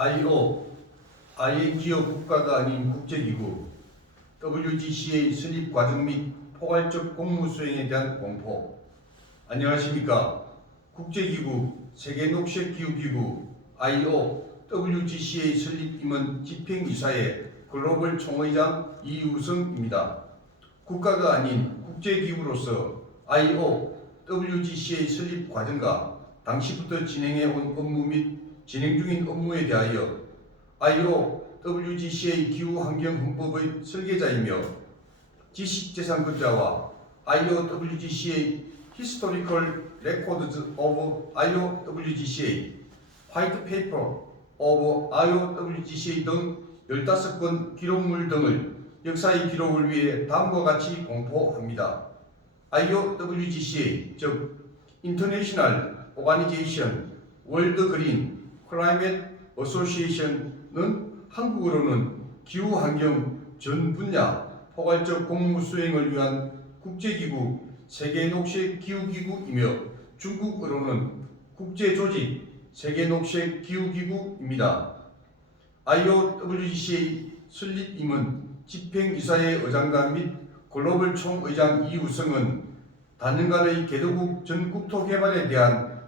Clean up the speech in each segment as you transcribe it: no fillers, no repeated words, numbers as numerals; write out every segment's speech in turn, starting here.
IO, INGO 국가가 아닌 국제기구, WGCA 설립 과정 및 포괄적 공무 수행에 대한 공포. 안녕하십니까. 국제기구, 세계녹색기후기구, IO, WGCA 설립 임원 집행이사의 글로벌 총회장 이우성입니다. 국가가 아닌 국제기구로서 IO, WGCA 설립 과정과 당시부터 진행해온 업무 및 진행 중인 업무에 대하여 IO, WGCA 기후환경헌법의 설계자이며 지식재산권자와 IO, WGCA Historical Records of IO, WGCA, 화이트 페이퍼 of IO, WGCA 등 15건 기록물 등을 역사의 기록을 위해 다음과 같이 공포합니다. IO, WGCA, 즉 International Organization World Green Climate Association는 한국어로는 기후환경 전 분야 포괄적 공무 수행을 위한 국제기구 세계녹색기후기구이며 중국어로는 국제조직 세계녹색기후기구입니다. IO, WGCA 설립임은 집행이사의 의장단 및 글로벌 총의장 이우성은 단연간의 개도국 전 국토 개발에 대한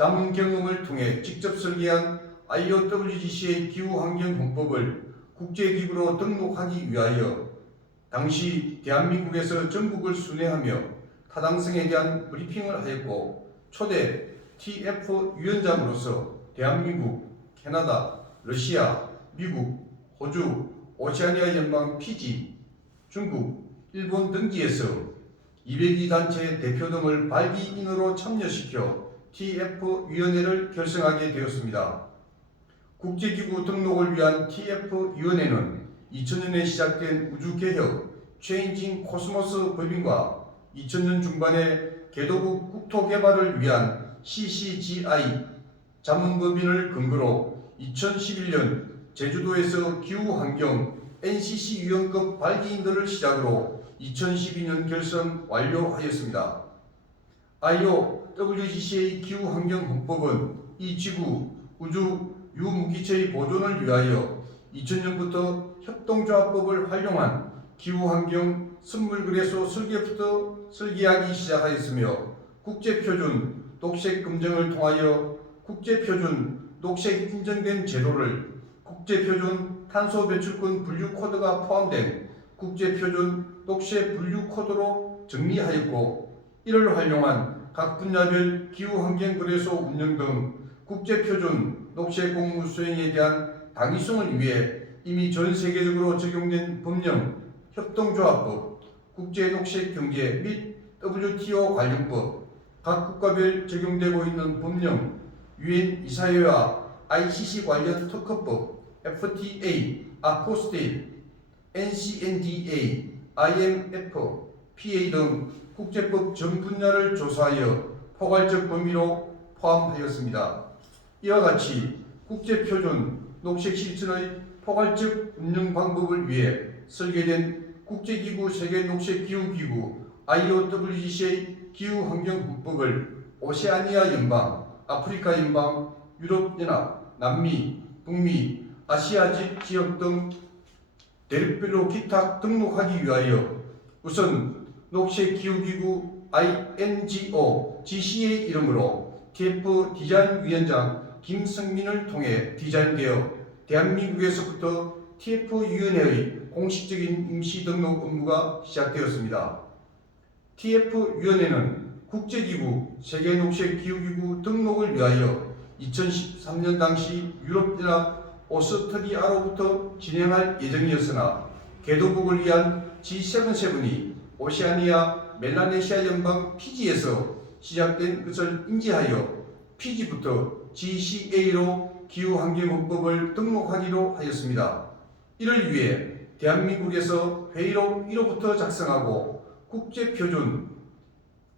자문 경험을 통해 직접 설계한 IO, WGCA 기후환경헌법을 국제기구로 등록하기 위하여 당시 대한민국에서 전국을 순회하며 타당성에 대한 브리핑을 하였고 초대 TF 위원장으로서 대한민국, 캐나다, 러시아, 미국, 호주, 오세아니아 연방 피지, 중국, 일본 등지에서 202단체 대표 등을 발기인으로 참여시켜 TF위원회를 결성하게 되었습니다. 국제기구 등록을 위한 TF위원회는 2000년에 시작된 우주개혁 Changing Cosmos 법인과 2000년 중반에 개도국 국토개발을 위한 CCGI 자문법인을 근거로 2011년 제주도에서 기후환경 NCC 위원급 발기인들을 시작으로 2012년 결성 완료하였습니다. IO, WGCA 기후환경헌법은 이 지구, 우주, 유무기체의 보존을 위하여 2000년부터 협동조합법을 활용한 기후환경 선물거래소 설계부터 설계하기 시작하였으며 국제표준 녹색검증을 통하여 국제표준 녹색 인정된 제도를 국제표준 탄소배출권 분류코드가 포함된 국제표준 녹색 분류코드로 정리하였고 이를 활용한 각 분야별 기후환경거래소 운영 등 국제표준 녹색 공무 수행에 대한 당위성을 위해 이미 전 세계적으로 적용된 법령, 협동조합법, 국제녹색경제 및 WTO 관련법, 각 국가별 적용되고 있는 법령, UN 이사회와 ICC 관련 특허법, FTA, 아포스테일, NCNDA, IMF, PA 등 국제법 전 분야를 조사하여 포괄적 범위로 포함하였습니다. 이와 같이 국제표준 녹색실천의 포괄적 운영 방법을 위해 설계된 국제기구 세계녹색기후기구 IO, WGCA 기후환경헌법을 오세아니아 연방, 아프리카 연방, 유럽연합, 남미, 북미, 아시아 지역 등 대륙별로 기타 등록하기 위하여 우선 녹색기후기구 INGO GC의 이름으로 TF 디자인위원장 김성민을 통해 디자인되어 대한민국에서부터 TF위원회의 공식적인 임시등록 업무가 시작되었습니다. TF위원회는 국제기구 세계녹색기후기구 등록을 위하여 2013년 당시 유럽연합 오스트리아로부터 진행할 예정이었으나 개도국을 위한 G77이 오세아니아 멜라네시아 연방 피지에서 시작된 것을 인지하여 피지부터 GCA로 기후환경헌법을 등록하기로 하였습니다. 이를 위해 대한민국에서 회의록 1호부터 작성하고 국제표준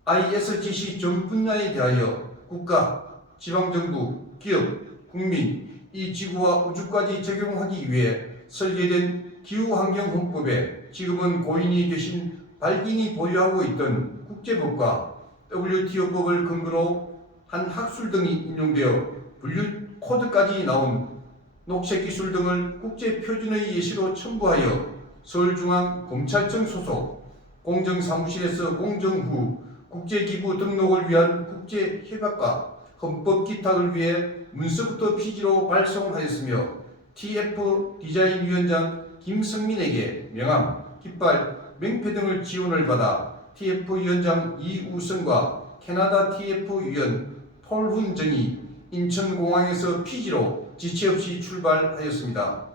ISGC 전 분야에 대하여 국가, 지방정부, 기업, 국민, 이 지구와 우주까지 적용하기 위해 설계된 기후환경헌법에 지금은 고인이 되신 발기인이 보유하고 있던 국제법과 WTO법을 근거로 한 학술 등이 인용되어 분류 코드까지 나온 녹색기술 등을 국제표준의 예시로 첨부하여 서울중앙검찰청 소속 공정사무실에서 공정 후 국제기구 등록을 위한 국제협약과 헌법 기탁을 위해 문서부터 피지로 발송하였으며 TF 디자인위원장 김성민에게 명함, 깃발, 명패 등을 지원을 받아 TF 위원장 이우성과 캐나다 TF 위원 폴훈정이 인천공항에서 피지로 지체 없이 출발하였습니다.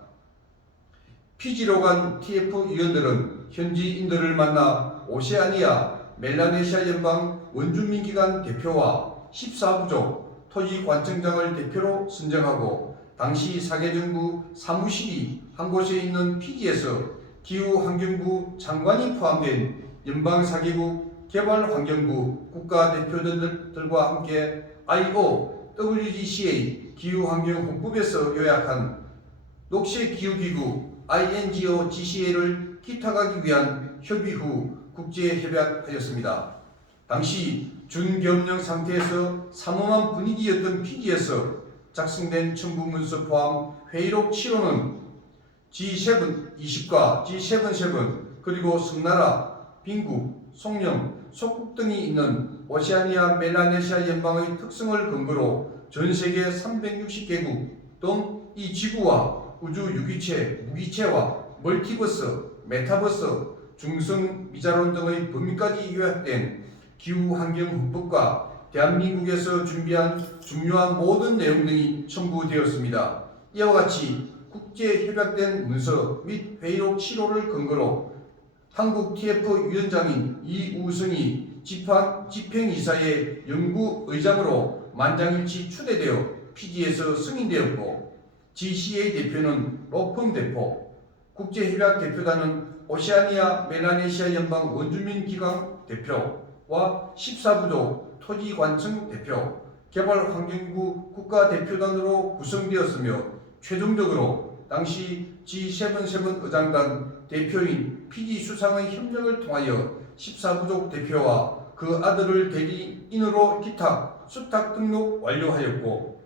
피지로 간 TF 위원들은 현지인들을 만나 오세아니아 멜라네시아 연방 원주민기관 대표와 14부족 토지관청장을 대표로 선정하고 당시 사개정부 사무실이 한 곳에 있는 피지에서 기후환경부 장관이 포함된 연방사개국 개발환경부 국가대표들과 함께 IO, WGCA 기후환경헌법에서 요약한 녹색기후기구 INGO-GCA를 기탁하기 위한 협의 후 국제협약하였습니다. 당시 준경영 상태에서 삼엄한 분위기였던 피지에서 작성된 첨부문서 포함 회의록 7호는 G7-20과 G7-7 그리고 섬나라, 빈국, 송영, 속국 등이 있는 오세아니아 멜라네시아 연방의 특성을 근거로 전세계 360개국 등 이 지구와 우주 유기체, 무기체와 멀티버스, 메타버스, 중성 미자론 등의 범위까지 요약된 기후환경헌법과 대한민국에서 준비한 중요한 모든 내용 등이 첨부되었습니다. 이와 같이 국제협약된 문서 및 회의록 7호를 근거로 한국 TF 위원장인 이우성이 집행이사의 연구의장으로 만장일치 추대되어 피지에서 승인되었고 GCA 대표는 로펌 대표, 국제협약 대표단은 오세아니아 멜라네시아 연방 원주민기관 대표와 14부족 토지관청 대표, 개발환경부 국가대표단으로 구성되었으며 최종적으로 당시 G7 의장단 대표인 피지 수상의 협력을 통하여 14부족 대표와 그 아들을 대리인으로 기탁, 수탁 등록 완료하였고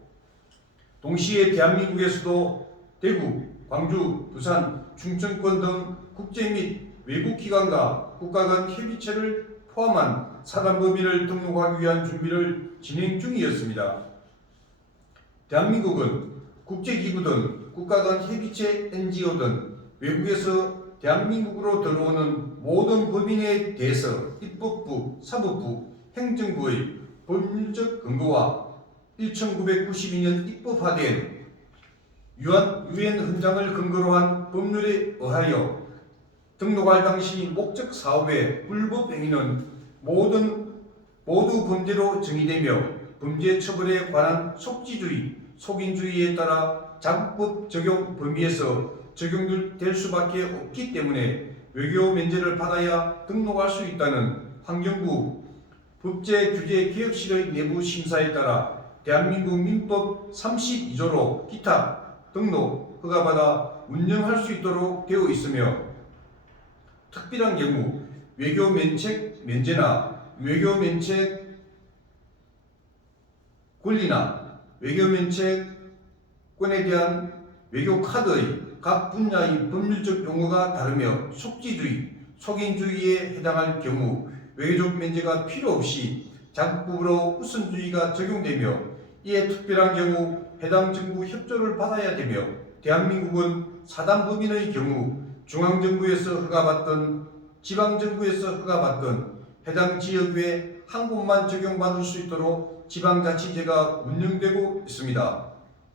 동시에 대한민국에서도 대구, 광주, 부산, 충청권 등 국제 및 외국기관과 국가 간 협의체를 포함한 사단법인을 등록하기 위한 준비를 진행 중이었습니다. 대한민국은 국제기구든 국가 간 협의체 NGO든 외국에서 대한민국으로 들어오는 모든 법인에 대해서 입법부, 사법부, 행정부의 법률적 근거와 1992년 입법화된 유엔 헌장을 근거로 한 법률에 의하여 등록할 당시 목적 사업의 불법 행위는 모두 범죄로 정의되며 범죄 처벌에 관한 속지주의, 속인주의에 따라 자국법 적용 범위에서 적용될 수밖에 없기 때문에 외교 면제를 받아야 등록할 수 있다는 환경부 법제규제개혁실의 내부 심사에 따라 대한민국 민법 32조로 기타 등록 허가받아 운영할 수 있도록 되어 있으며 특별한 경우 외교 면제나 외교 면책 권리나 외교 면책권에 대한 외교 카드의 각 분야의 법률적 용어가 다르며 속지주의, 속인주의에 해당할 경우 외교적 면제가 필요 없이 자국법으로 우선주의가 적용되며 이에 특별한 경우 해당 정부 협조를 받아야 되며 대한민국은 사단법인의 경우 중앙정부에서 허가받던 지방정부에서 허가받던 해당 지역 외 한 곳만 적용받을 수 있도록 지방자치제가 운영되고 있습니다.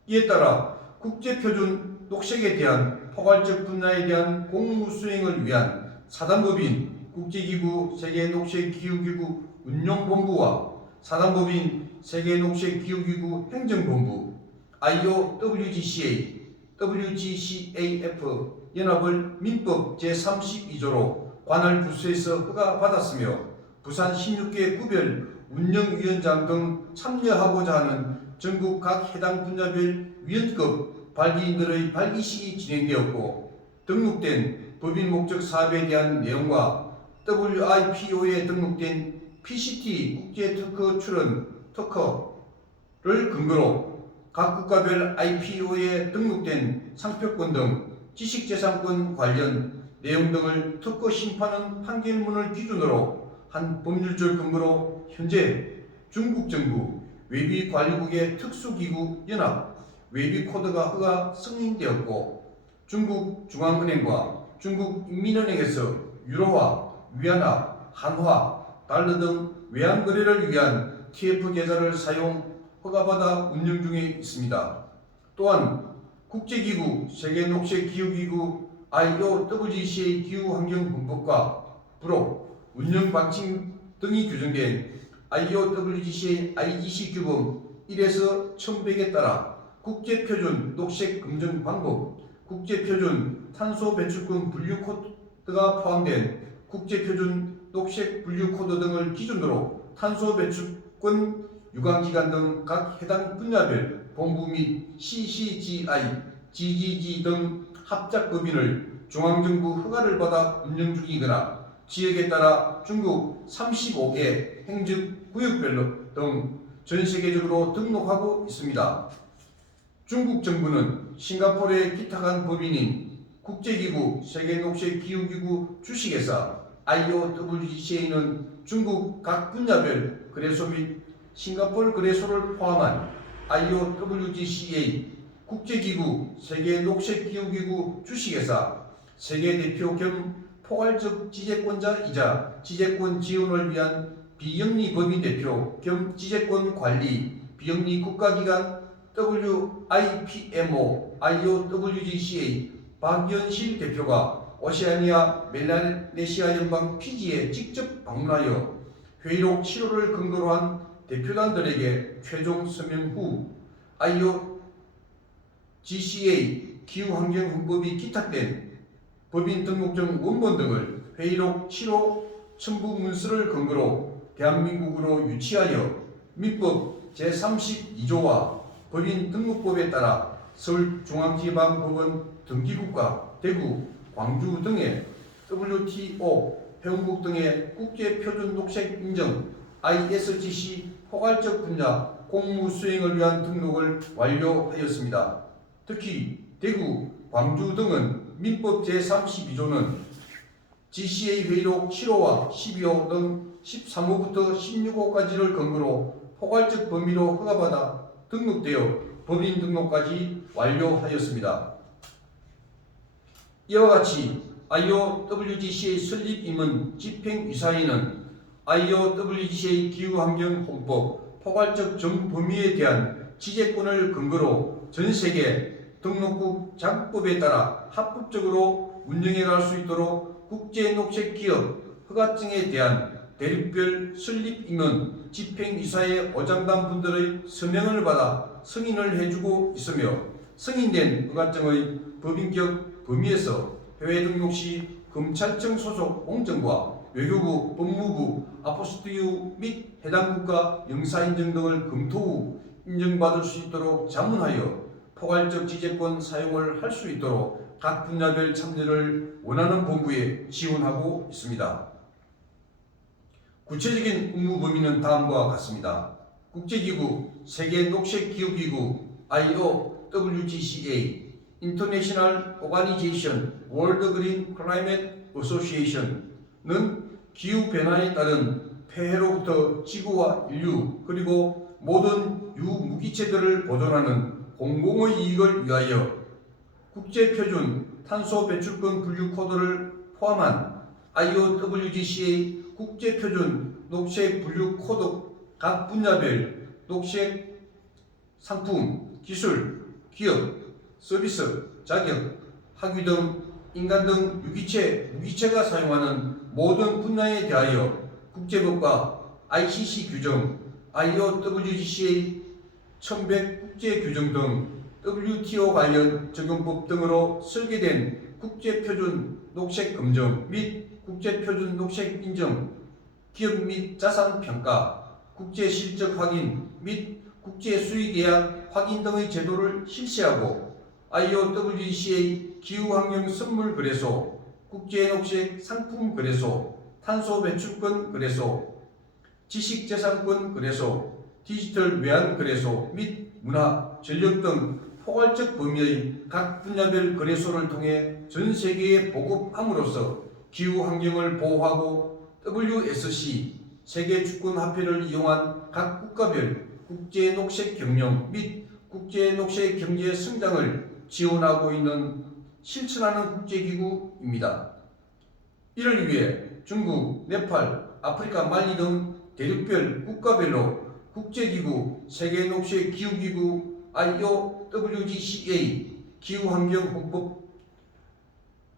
이에 따라 국제표준 녹색에 대한 포괄적 분야에 대한 공무수행을 위한 사단법인 국제기구 세계녹색기후기구 운용본부와 사단법인 세계녹색기후기구 행정본부 IOWGCA, WGCAF 연합을 민법 제32조로 관할 부서에서 허가받았으며 부산 16개 구별 운영위원장 등 참여하고자 하는 전국 각 해당 분야별 위원급 발기인들의 발기식이 진행되었고 등록된 법인 목적 사업에 대한 내용과 WIPO에 등록된 PCT 국제특허 출원 특허를 근거로 각 국가별 IPO에 등록된 상표권 등 지식재산권 관련 내용 등을 특허 심판원 판결문을 기준으로 한 법률적 근거로 현재 중국 정부 외비관리국의 특수기구 연합 외비코드가 허가 승인되었고, 중국 중앙은행과 중국 인민은행에서 유로화, 위안화, 한화, 달러 등 외환거래를 위한 TF 계좌를 사용 허가받아 운영 중에 있습니다. 또한 국제기구 세계녹색기후기구 IOWGCA 기후환경분법과 부록, 운영 방침 등이 규정된 IOWGCA IGC 규범 1에서 1100에 따라 국제표준 녹색금전 방법, 국제표준 탄소배출권 분류 코드가 포함된 국제표준 녹색 분류 코드 등을 기준으로 탄소배출권 유관기관 등 각 해당 분야별 본부 및 CCGI, GGG 등 합작법인을 중앙정부 허가를 받아 운영 중이거나 지역에 따라 중국 35개 행정구역별로 등 전 세계적으로 등록하고 있습니다. 중국 정부는 싱가포르의 기탁한 법인인 국제기구 세계녹색기후기구 주식회사 IOWGCA는 중국 각 분야별 거래소 및 싱가포르 거래소를 포함한 IOWGCA 국제기구 세계녹색기후기구 주식회사 세계대표 겸 포괄적 지재권자이자 지재권 지원을 위한 비영리 법인 대표 겸 지재권 관리 비영리 국가기관 WIPMO IOWGCA 박연실 대표가 오세아니아 멜라네시아 연방 피지에 직접 방문하여 회의록 7호를 근거로 한 대표단들에게 최종 서명 후 IOGCA 기후환경헌법이 기탁된 법인 등록증 원본 등을 회의록 7호 첨부 문서를 근거로 대한민국으로 유치하여 민법 제32조와 법인 등록법에 따라 서울중앙지방법원 등기국가 대구, 광주 등의 WTO 회원국 등의 국제표준녹색 인정 ISGC 포괄적 분야 공무 수행을 위한 등록을 완료하였습니다. 특히 대구, 광주 등은 민법 제32조는 GCA 회의록 7호와 12호 등 13호부터 16호까지를 근거로 포괄적 범위로 허가받아 등록되어 법인 등록까지 완료하였습니다. 이와 같이 IOWGCA 설립 임원 집행이사회는 IOWGCA 기후환경헌법 포괄적 정범위에 대한 지재권을 근거로 전세계 등록국 장법에 따라 합법적으로 운영해갈 수 있도록 국제녹색기업 허가증에 대한 대륙별 설립 임원 집행이사회 오장단 분들의 서명을 받아 승인을 해주고 있으며, 승인된 허가증의 법인격 범위에서 해외 등록 시 검찰청 소속 공정과 외교부, 법무부, 아포스티유 및 해당 국가 영사인증 등을 검토 후 인정받을 수 있도록 자문하여 포괄적 지재권 사용을 할 수 있도록 각 분야별 참여를 원하는 본부에 지원하고 있습니다. 구체적인 업무 범위는 다음과 같습니다. 국제기구 세계녹색기후기구 IOWGCA, International Organization World Green Climate Association는 기후변화에 따른 폐해로부터 지구와 인류 그리고 모든 유무기체들을 보존하는 공공의 이익을 위하여 국제표준 탄소배출권 분류 코드를 포함한 IOWGCA 국제표준 녹색 분류 코드 각 분야별 녹색 상품, 기술, 기업, 서비스, 자격, 학위 등 인간 등 유기체, 무기체가 사용하는 모든 분야에 대하여 국제법과 ICC 규정, IOWGCA 1100 국제규정 등 WTO 관련 적용법 등으로 설계된 국제표준 녹색 검정 및 국제표준 녹색 인정, 기업 및 자산 평가, 국제 실적 확인 및 국제 수익 계약 확인 등의 제도를 실시하고 IOWGCA 기후환경 선물 거래소, 국제 녹색 상품 거래소, 탄소 배출권 거래소, 지식재산권 거래소, 디지털 외환 거래소 및 문화, 전력 등 포괄적 범위의 각 분야별 거래소를 통해 전 세계에 보급함으로써 기후 환경을 보호하고 WSC 세계주권화폐를 이용한 각 국가별 국제 녹색 경영 및 국제 녹색 경제 성장을 지원하고 있는 실천하는 국제기구입니다. 이를 위해 중국, 네팔, 아프리카 말리 등 대륙별 국가별로 국제기구, 세계녹색기후기구, IOWGCA 기후환경헌법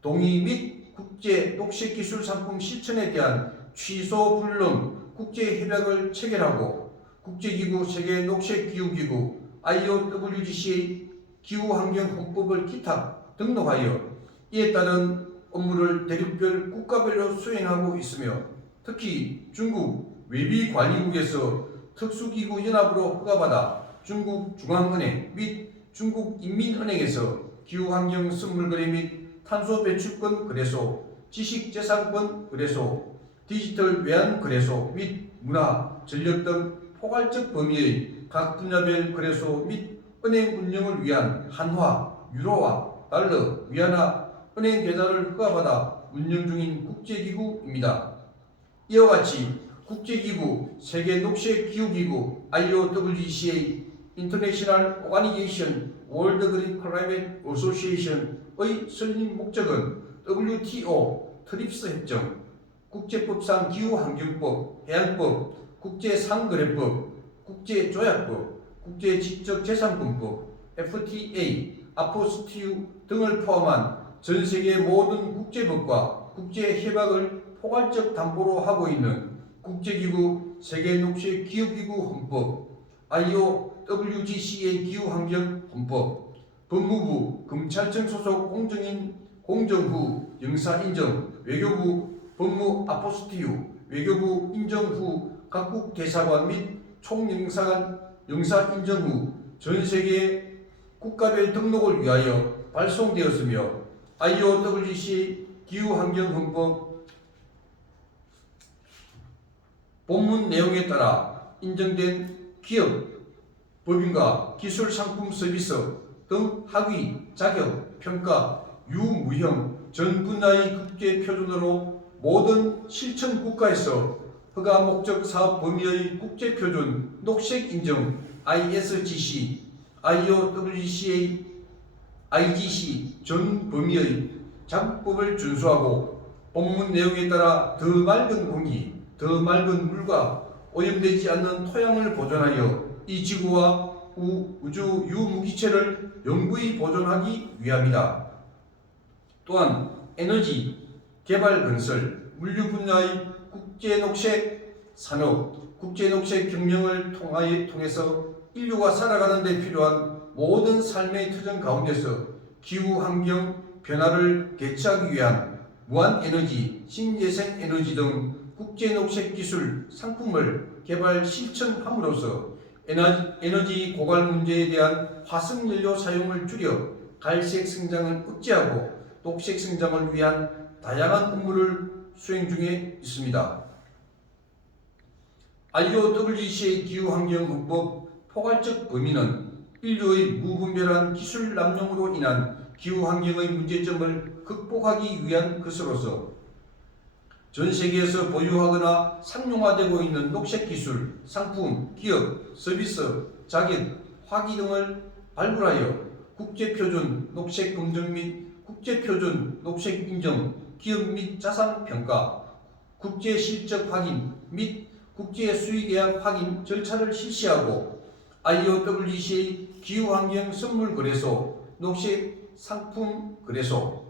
동의 및 국제 녹색기술 상품 실천에 대한 취소 불능 국제협약을 체결하고 국제기구, 세계녹색기후기구, IOWGCA 기후환경헌법을 기타 등록하여 이에 따른 업무를 대륙별 국가별로 수행하고 있으며 특히 중국 외비관리국에서 특수기구 연합으로 허가받아 중국 중앙은행 및 중국 인민은행에서 기후환경 선물거래 및 탄소배출권 거래소, 지식재산권 거래소, 디지털 외환 거래소 및 문화, 전력 등 포괄적 범위의 각 분야별 거래소 및 은행 운영을 위한 한화, 유로화, 달러, 위안화, 은행 계좌를 허가받아 운영 중인 국제기구입니다. 이와 같이 국제기구, 세계녹색기후기구, IOWGCA, International Organization World Climate Association의 설립 목적은 WTO, 트립스 협정, 국제법상 기후환경법, 해양법, 국제상거래법, 국제조약법, 국제지적재산권법, FTA, 아포스티유 등을 포함한 전 세계 모든 국제법과 국제협약을 포괄적 담보로 하고 있는 국제기구 세계녹색기후기구 헌법, IOWGCA 기후환경헌법, 법무부 검찰청 소속 공정인 공정 후 영사 인정, 외교부 법무 아포스티유, 외교부 인정 후 각국 대사관 및 총영사관 영사 인정 후 전 세계 국가별 등록을 위하여 발송되었으며 IOWGCA 기후환경헌법 본문 내용에 따라 인정된 기업, 법인과 기술 상품 서비스 등 학위, 자격, 평가, 유무형 전 분야의 국제 표준으로 모든 실천 국가에서 허가 목적 사업 범위의 국제 표준 녹색 인정 ISGC, IOWGCA, IGC 전 범위의 작업법을 준수하고 본문 내용에 따라 더 맑은 공기, 더 맑은 물과 오염되지 않는 토양을 보존하여 이 지구와 우주 유무기체를 영구히 보존하기 위함이다. 또한 에너지, 개발 건설, 물류 분야의 국제녹색 산업, 국제녹색 경영을 통해서 인류가 살아가는 데 필요한 모든 삶의 터전 가운데서 기후환경 변화를 개최하기 위한 무한에너지, 신재생에너지 등 국제녹색 기술, 상품을 개발 실천함으로써 에너지 고갈 문제에 대한 화석연료 사용을 줄여 갈색 성장을 억제하고 녹색 성장을 위한 다양한 업무를 수행 중에 있습니다. IOWGCA 기후환경헌법 포괄적 범위는 인류의 무분별한 기술 남용으로 인한 기후환경의 문제점을 극복하기 위한 것으로서 전 세계에서 보유하거나 상용화되고 있는 녹색 기술, 상품, 기업, 서비스, 자격, 화기 등을 발굴하여 국제표준 녹색 검증 및 국제표준 녹색 인정, 기업 및 자산 평가, 국제 실적 확인 및 국제 수의계약 확인 절차를 실시하고 IOWGCA 기후환경 선물 거래소, 녹색 상품 거래소,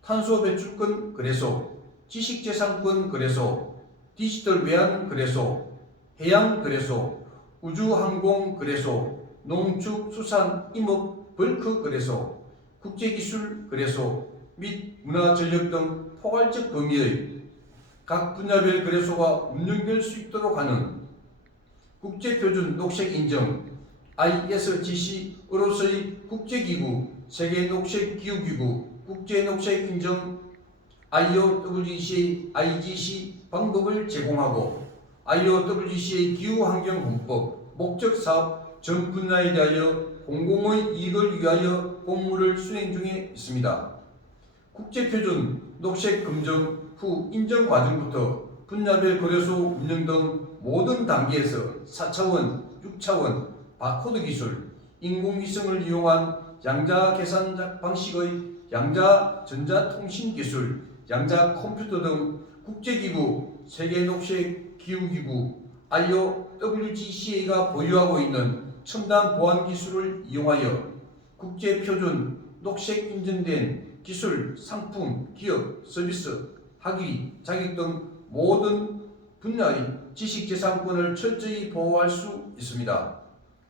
탄소 배출권 거래소, 지식재산권 거래소, 디지털 외환 거래소, 해양 거래소, 우주항공 거래소, 농축수산 임업 벌크 거래소, 국제기술 거래소 및 문화전력 등 포괄적 범위의 각 분야별 거래소가 운영될 수 있도록 하는 국제표준 녹색인정 ISGC으로서의 국제기구, 세계녹색기후기구, 국제녹색인정 IOWGCA, IGC 방법을 제공하고 IOWGCA 기후환경헌법 목적사업 전 분야에 대하여 공공의 이익을 위하여 공무를 수행 중에 있습니다. 국제표준 녹색 검정 후 인정 과정부터 분야별 거래소 운영 등 모든 단계에서 4차원, 6차원 바코드 기술, 인공위성을 이용한 양자 계산 방식의 양자 전자통신 기술, 양자 컴퓨터 등 국제기구, 세계녹색기후기구, IOWGCA가 보유하고 있는 첨단 보안 기술을 이용하여 국제표준 녹색 인증된 기술, 상품, 기업, 서비스, 학위, 자격 등 모든 분야의 지식재산권을 철저히 보호할 수 있습니다.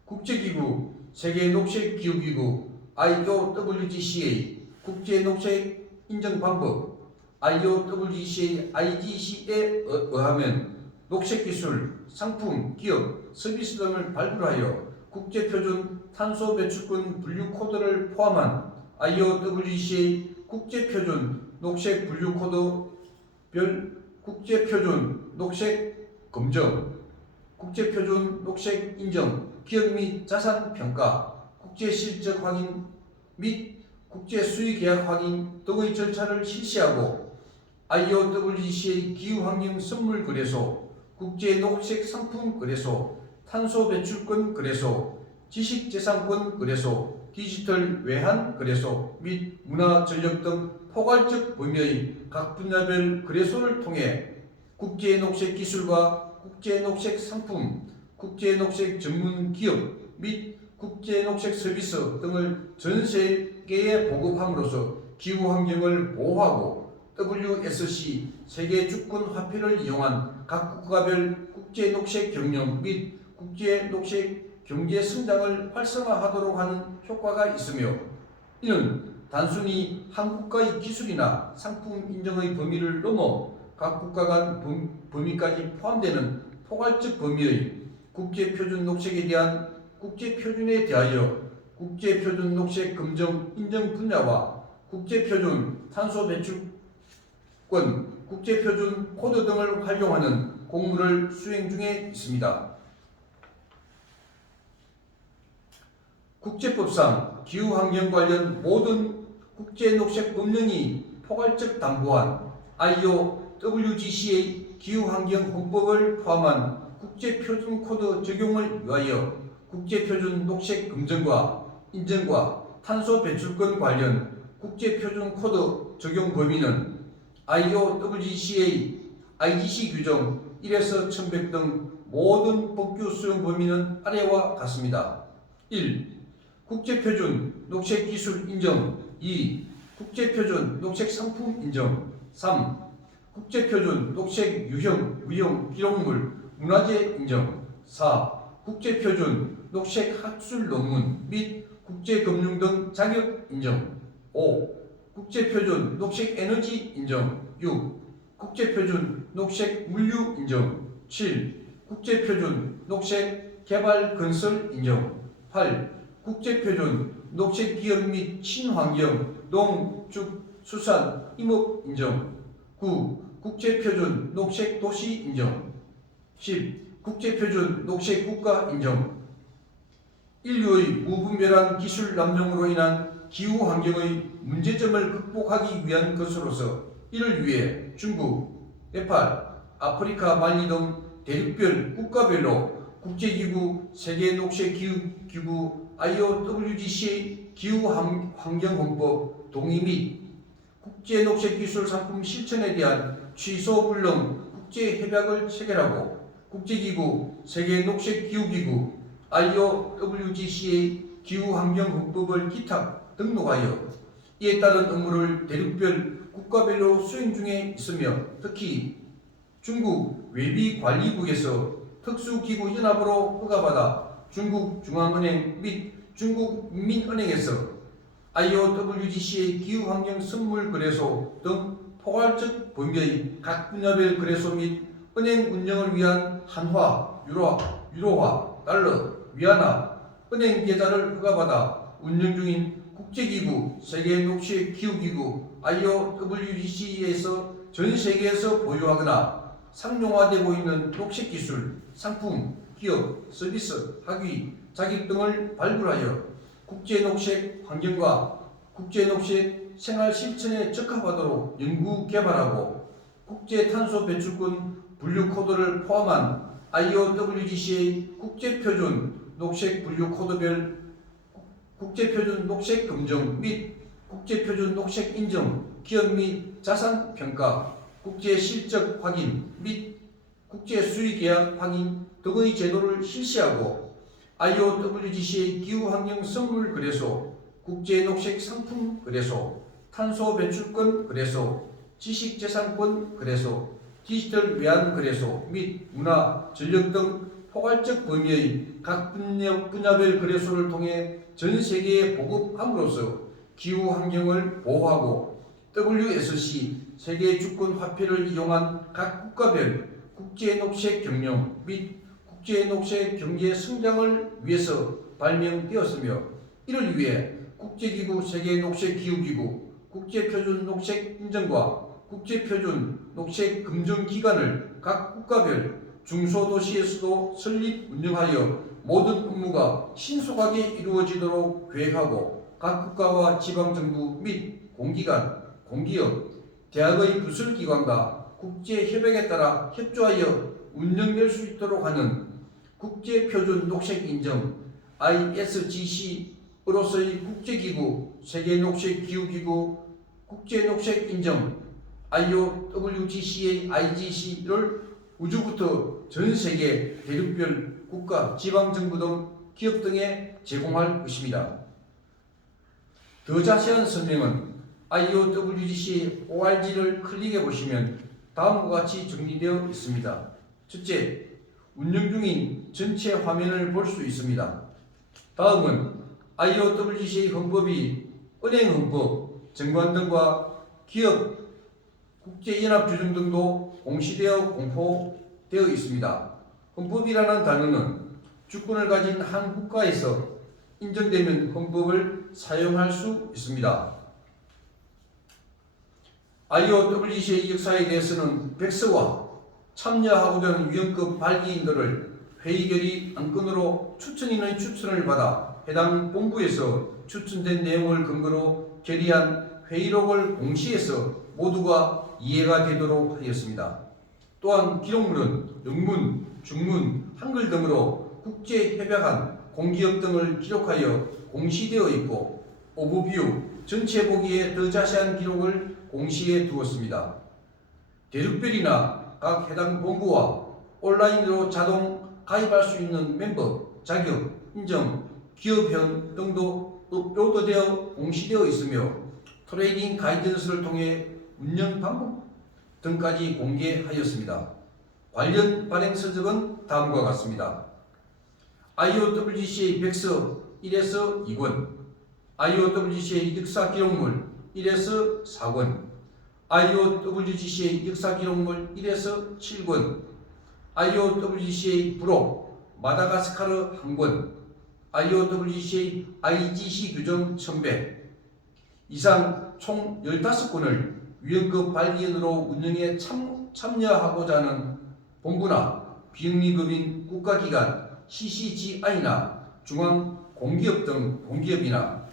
국제기구, 세계녹색기후기구, IOWGCA, 국제녹색 인증방법, IOWGCA, IGC에 의하면 녹색기술, 상품, 기업, 서비스 등을 발굴하여 국제표준 탄소배출권 분류코드를 포함한 IOWGCA 국제표준 녹색 분류코드별 국제표준 녹색 검정, 국제표준 녹색 인정, 기업 및 자산 평가, 국제실적 확인 및 국제수의계약 확인 등의 절차를 실시하고 IOWGCA 기후환경 선물 거래소, 국제녹색 상품 거래소, 탄소배출권 거래소, 지식재산권 거래소, 디지털 외환 거래소 및 문화전력 등 포괄적 범위의 각 분야별 거래소를 통해 국제녹색 기술과 국제녹색 상품, 국제녹색 전문 기업 및 국제녹색 서비스 등을 전 세계에 보급함으로써 기후환경을 보호하고 WSC 세계주권화폐를 이용한 각 국가별 국제녹색 경영 및 국제녹색 경제 성장을 활성화하도록 하는 효과가 있으며 이는 단순히 한 국가의 기술이나 상품 인정의 범위를 넘어 각 국가 간 범위까지 포함되는 포괄적 범위의 국제표준 녹색에 대한 국제표준에 대하여 국제표준 녹색 검정 인정 분야와 국제표준 탄소배출권, 국제표준 코드 등을 활용하는 공무를 수행 중에 있습니다. 국제법상 기후환경 관련 모든 국제녹색 법령이 포괄적 담보한 IOWGCA 기후환경헌법을 포함한 국제표준 코드 적용을 위하여 국제표준 녹색 검증과 인증과 탄소 배출권 관련 국제표준 코드 적용 범위는 IOWGCA, IGC 규정 1에서 1100 등 모든 법규 수용 범위는 아래와 같습니다. 1. 국제표준 녹색 기술 인정. 2. 국제표준 녹색 상품 인정. 3. 국제표준 녹색 유형, 무형, 기록물, 문화재 인정. 4. 국제표준 녹색 학술 논문 및 국제금융 등 자격 인정. 5. 국제표준 녹색 에너지 인정. 6. 국제표준 녹색 물류 인정. 7. 국제표준 녹색 개발 건설 인정. 8. 국제표준 녹색 기업 및 친환경 농축 수산 임업 인정. 9. 국제표준 녹색 도시 인정. 10. 국제표준 녹색 국가 인정. 인류의 무분별한 기술 남용으로 인한 기후환경의 문제점을 극복하기 위한 것으로서 이를 위해 중국, 네팔, 아프리카 말리 등 대륙별 국가별로 국제기구 세계녹색기후기구 IOWGCA 기후환경헌법 동의 및 국제녹색기술 상품 실천에 대한 취소불능 국제협약을 체결하고 국제기구 세계녹색기후기구 IOWGCA 기후환경헌법을 기탁 등록하여 이에 따른 업무를 대륙별 국가별로 수행 중에 있으며 특히 중국 외비관리국에서 특수기구연합으로 허가받아 중국 중앙은행 및 중국민은행에서 IOWGCA 기후환경 선물거래소 등 포괄적 범위의 각 분야별 거래소 및 은행 운영을 위한 한화, 유로화, 달러, 위안화, 은행 계좌를 허가받아 운영 중인 국제기구 세계녹색기후기구 IOWGCA에서 전 세계에서 보유하거나 상용화되고 있는 녹색기술, 상품, 기업, 서비스, 학위, 자격 등을 발굴하여 국제녹색 환경과 국제녹색 생활 실천에 적합하도록 연구 개발하고 국제탄소 배출권 분류 코드를 포함한 IOWGC의 국제표준 녹색 분류 코드별 국제표준 녹색 검증 및 국제표준 녹색 인정, 기업 및 자산 평가, 국제 실적 확인 및 국제 수의 계약 확인 등의 제도를 실시하고 IOWGC의 기후환경 선물 거래소, 국제 녹색 상품 거래소, 탄소 배출권 거래소, 지식재산권 거래소, 디지털 외환 거래소 및 문화, 전력 등 포괄적 범위의 각 분야별 거래소를 통해 전 세계에 보급함으로써 기후 환경을 보호하고 WSC 세계 주권 화폐를 이용한 각 국가별 국제 녹색 경영 및 국제 녹색 경제 성장을 위해서 발명되었으며 이를 위해 국제기구 세계 녹색 기후기구 국제표준 녹색 인정과 국제표준 녹색 검증 기관을 각 국가별 중소도시에서도 설립 운영하여 모든 업무가 신속하게 이루어지도록 계획하고 각 국가와 지방정부 및 공기관, 공기업, 대학의 부설기관과 국제협약에 따라 협조하여 운영될 수 있도록 하는 국제표준 녹색 인정 ISGC으로서의 국제기구 세계녹색기후기구 국제녹색 인정 IOWGC의 IGC를 우주부터 전 세계 대륙별 국가, 지방정부 등 기업 등에 제공할 것입니다. 더 자세한 설명은 IOWGC ORG를 클릭해 보시면 다음과 같이 정리되어 있습니다. 첫째, 운영 중인 전체 화면을 볼 수 있습니다. 다음은 IOWGC의 헌법이 은행헌법, 정관 등과 기업, 국제연합규정 등도 공시되어 공포되어 있습니다. 헌법이라는 단어는 주권을 가진 한 국가에서 인정되면 헌법을 사용할 수 있습니다. IOWGC의 역사에 대해서는 백서와 참여하고자 하는 위원급 발기인들을 회의결의 안건으로 추천인의 추천을 받아 해당 본부에서 추천된 내용을 근거로 결의한 회의록을 공시해서 모두가 이해가 되도록 하였습니다. 또한 기록물은 영문, 중문, 한글 등으로 국제협약안, 공기업 등을 기록하여 공시되어 있고 오버뷰, 전체 보기에 더 자세한 기록을 공시해 두었습니다. 대륙별이나 각 해당 본부와 온라인으로 자동 가입할 수 있는 멤버, 자격, 인정, 기업현 등도 업로드되어 공시되어 있으며 트레이닝 가이던스를 통해 운영 방법 등까지 공개하였습니다. 관련 발행 서적은 다음과 같습니다. IOWGC의 백서 1에서 2권, IOWGC의 역사 기록물 1에서 4권, IOWGC의 역사 기록물 1에서 7권, IOWGC의 부록 마다가스카르 1권, IOWGC의 IGC 규정 1100 이상 총 15권을 위원급 발기인으로 운영에 참여하고자 하는 본부나 비영리법인 국가기관 CCGI나 중앙공기업 등 공기업이나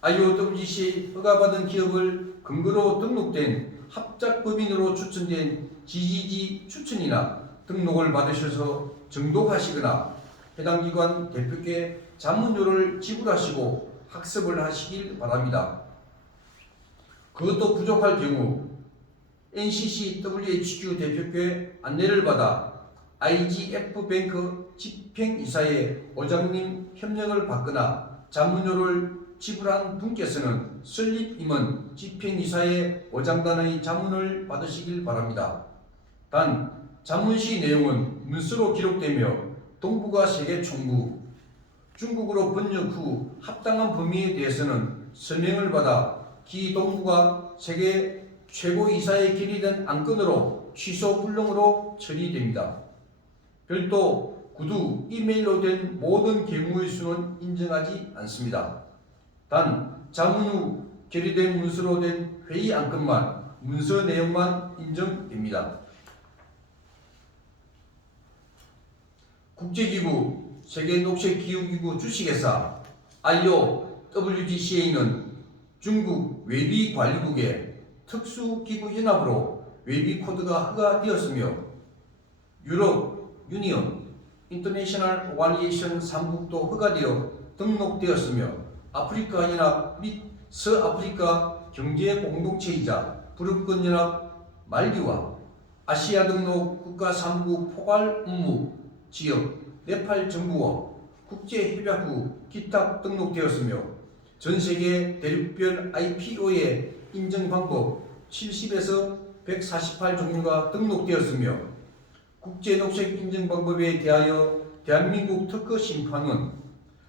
IOWGC의 허가받은 기업을 근거로 등록된 합작법인으로 추천된 GGG 추천이나 등록을 받으셔서 정독하시거나 해당 기관 대표께 자문료를 지불하시고 학습을 하시길 바랍니다. 그것도 부족할 경우 NCC/WHQ 대표께 안내를 받아 IGF뱅크 집행이사의 어장님 협력을 받거나 자문료를 지불한 분께서는 설립 임원 집행이사의 어장단의 자문을 받으시길 바랍니다. 단 자문시 내용은 문서로 기록되며 동북아 세계 총무, 중국어로 번역 후 합당한 범위에 대해서는 설명을 받아 기동부가 세계 최고이사에 결의된 안건으로 취소 불능으로 처리됩니다. 별도 구두, 이메일로 된 모든 경우의 수는 인정하지 않습니다. 단 자문 후 결의된 문서로 된 회의 안건만, 문서 내용만 인정됩니다. 국제기구 세계 녹색기후기구 주식회사 IOWGCA는 중국 외비관리국의 특수기구연합으로 외비코드가 허가되었으며 유럽 유니언 인터내셔널 오가니제이션 3국도 허가되어 등록되었으며 아프리카 연합 및 서아프리카 경제공동체이자 불법권연합 말리와 아시아 등록 국가 3국 포괄 업무 지역 네팔 정부와 국제협약 후 기타 등록되었으며 전세계 대륙별 IPO의 인정 방법 70에서 148 종류가 등록되었으며 국제녹색 인정 방법에 대하여 대한민국 특허심판원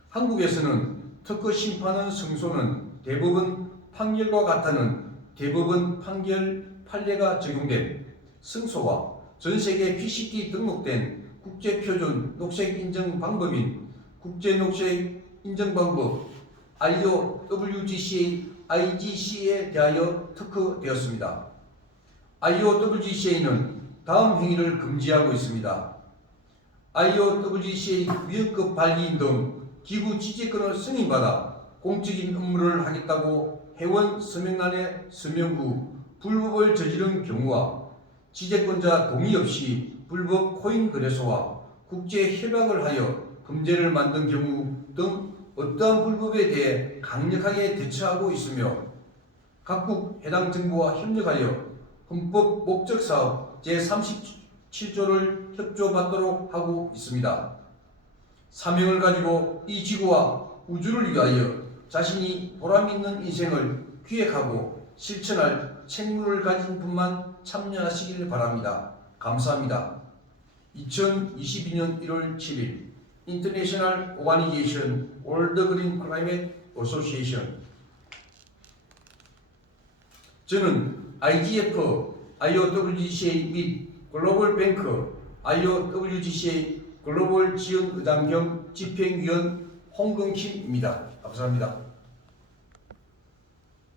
한국에서는 특허심판원 성소는 대법원 판결과 같다는 대법원 판결 판례가 적용된 성소와 전세계 PCT 등록된 국제표준 녹색 인정 방법인 국제녹색 인정 방법 IOWGCA IGC에 대하여 특허되었습니다. IOWGCA는 다음 행위를 금지하고 있습니다. IOWGCA 위헌급 발기인 등 기구 지지권을 승인받아 공적인 업무를 하겠다고 회원 서명란에 서명 후 불법을 저지른 경우와 지재권자 동의 없이 불법 코인 거래소와 국제 협약을 하여 금제를 만든 경우 등 어떠한 불법에 대해 강력하게 대처하고 있으며 각국 해당 정부와 협력하여 헌법 목적사업 제37조를 협조받도록 하고 있습니다. 사명을 가지고 이 지구와 우주를 위하여 자신이 보람있는 인생을 기획하고 실천할 책무를 가진 분만 참여하시길 바랍니다. 감사합니다. 2022년 1월 7일 International Organization World Green Climate Association 저는 IGF, IOWGCA 및 글로벌 뱅크, IOWGCA 글로벌 지원 의장 겸 집행위원 홍금신입니다. 감사합니다.